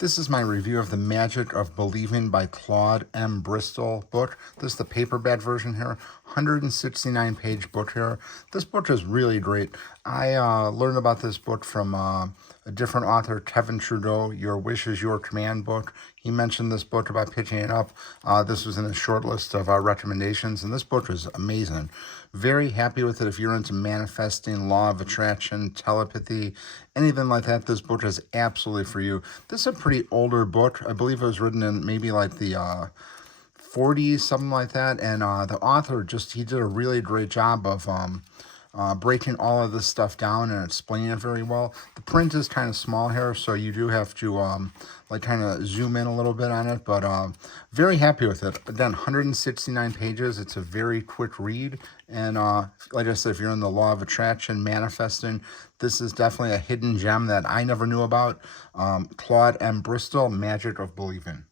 This is my review of The Magic of Believing by Claude Bristol book. This is the paperback version here, 169-page book here. This book is really great. I learned about this book from a different author, Kevin Trudeau, Your Wish is Your Command book. He mentioned this book about pitching it up. This was in a short list of recommendations, and this book is amazing. Very happy with it. If you're into manifesting, law of attraction, telepathy, anything like that, this book is absolutely for you. This is a pretty older book. I believe it was written in maybe like the 40s, something like that. And the author he did a really great job of breaking all of this stuff down and explaining it very well. The print is kind of small here, so you do have to like kind of zoom in a little bit on it, but very happy with it. Again, 169 pages. It's a very quick read, and like I said, if you're in the law of attraction, manifesting, this is definitely a hidden gem that I never knew about. Claude Bristol, Magic of Believing.